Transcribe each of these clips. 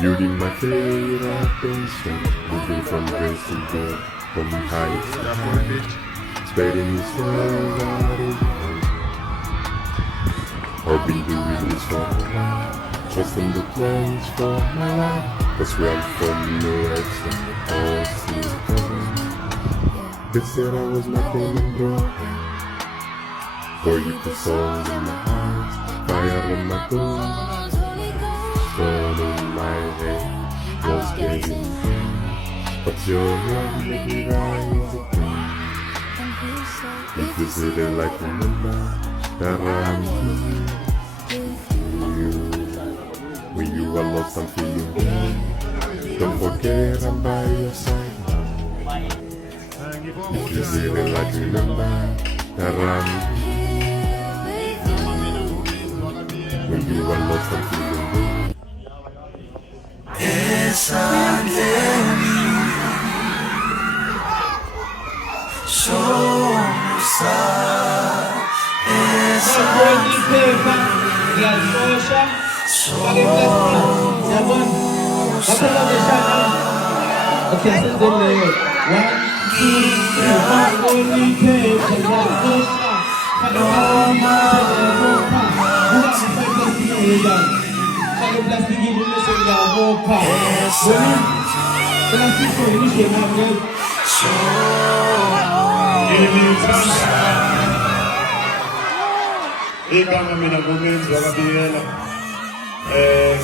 You be my favorite patient, moving from grace to good, from heights to heights, spreading His love out in light. I'll be doing this for a while, trusting the plans for my life. Cause where I'm from, no accent, all seems covered. They said I was nothing broken, for you put songs in my heart, fire in my bones, sun in my head was getting dim. But your love made me rise again. If you say they like remember that I'm here with you. When you are lost I'm feeling good. Don't forget I'm by your side now. If you say they like remember that I'm here with you. When you are lost I'm feeling good. Esa igama mina ngumenzi wakabiyela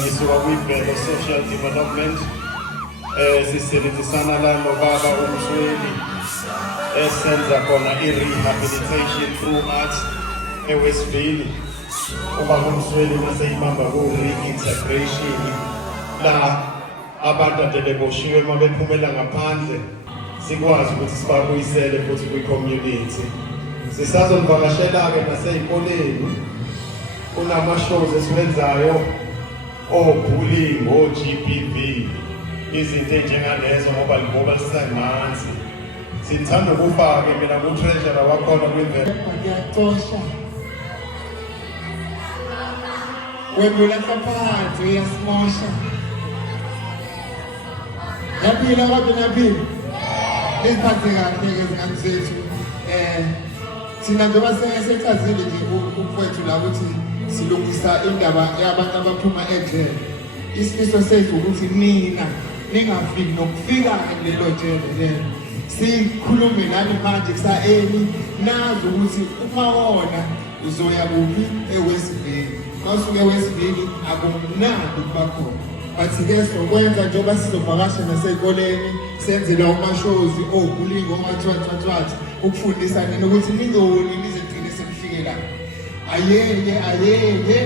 ngisuka kwibhelo social development sisebenzisana la nobaba uMsweni esenza khona i-rehabilitation through arts eWestville. Ubaba uMsweni maseyimamba ku-reintegration la abantu ade beboshiwe uma bephumela ngaphandle sikwazi ukuthi sibabuyisele futhi kwi-community. Sisazomvakashela-ke nasey'koleni, kunama-shows esiwenzayo o-bullying, o-GBV, izinto ey'njengalezo ngoba sisemanzi. Sithanda ukufaka mina ku-treasurer wakhona kwimvelo. Ngiyacosha. Wendlula phakathi uyasimosha. Yaphila kodwa naphila. Iziphathe kahle-ke izingane zethu. Thina njengoba sechazile nje umfowethu la ukuthi silungisa indaba yabantu abaphuma ejele. Isifiso sethu ukuthi mina ningafiki nokufika lelo jele lelo. Sikhulume nami manje kusaeni nazi ukuthi uma wona uzoya kuphi eWestville. Mawusuke eWestville akumnandi ukuba khona. Bathi-ke sokwenza njengoba sizovakasha nasey'koleni senze lawo ma-shows o-bullying oma-thwathwathwathi ukufundisa nina ukuthi ningoni nize gcine senifike la. Ayeye